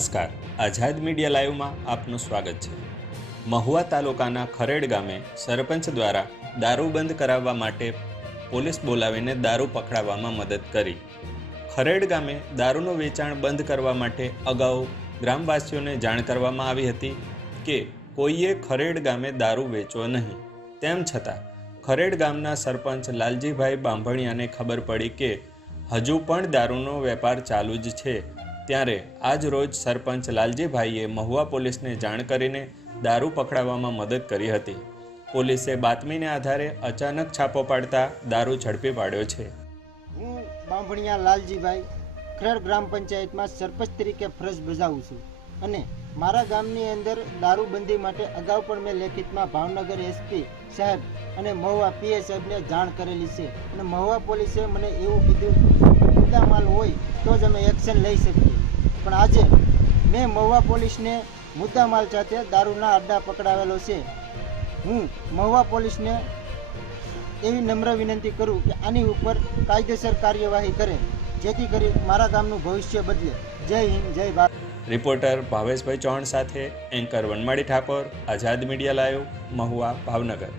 નમસ્કાર, આઝાદ મીડિયા લાઈવમાં આપનું સ્વાગત છે। મહુવા તાલુકાના ખરેડ ગામે સરપંચ દ્વારા દારૂ બંધ કરાવવા માટે પોલીસ બોલાવીને દારૂ પકડાવવામાં મદદ કરી। ખરેડ ગામે દારૂનું વેચાણ બંધ કરવા માટે અગાઉ ગ્રામવાસીઓને જાણ કરવામાં આવી હતી કે કોઈએ ખરેડ ગામે દારૂ વેચવો નહીં। તેમ છતાં ખરેડ ગામના સરપંચ લાલજીભાઈ બાંભણિયાને ખબર પડી કે હજુ પણ દારૂનો વેપાર ચાલુ જ છે, ત્યારે આજ રોજ સરપંચ લાલજીભાઈએ મહુવા પોલીસને જાણ કરીને દારૂ પકડાવવામાં મદદ કરી હતી। પોલીસે બાતમીને આધારે અચાનક છાપો પાડતા દારૂ ઝડપી પાડ્યો છે। હું બાંભણિયા લાલજીભાઈ ખરેડ ગ્રામ પંચાયતમાં સરપંચ તરીકે ફરજ બજાવું છું અને મારા ગામની અંદર દારૂબંધી માટે અગાઉ પણ મેં લેખિતમાં ભાવનગર એસપી સાહેબ અને મહુવા પીએ સાહેબને જાણ કરેલી છે અને મહુવા પોલીસે મને એવું કીધું કે મુદ્દામાલ હોય તો જ અમે એક્શન લઈ શકીએ, પણ આજે મેં મહુવા પોલીસને મુદ્દામાલ સાથે દારૂના અડ્ડા પકડાવેલો છે। હું મહુવા પોલીસને એવી નમ્ર વિનંતી કરું કે આની ઉપર કાયદેસર કાર્યવાહી કરે, જેથી કરી મારા ગામનું ભવિષ્ય બદલે। જય હિન્દ, જય ભારત। રિપોર્ટર ભાવેશભાઈ ચૌહાણ સાથે એન્કર વનમાળી ઠાકોર, આઝાદ મીડિયા લાઈવ, મહુવા, ભાવનગર।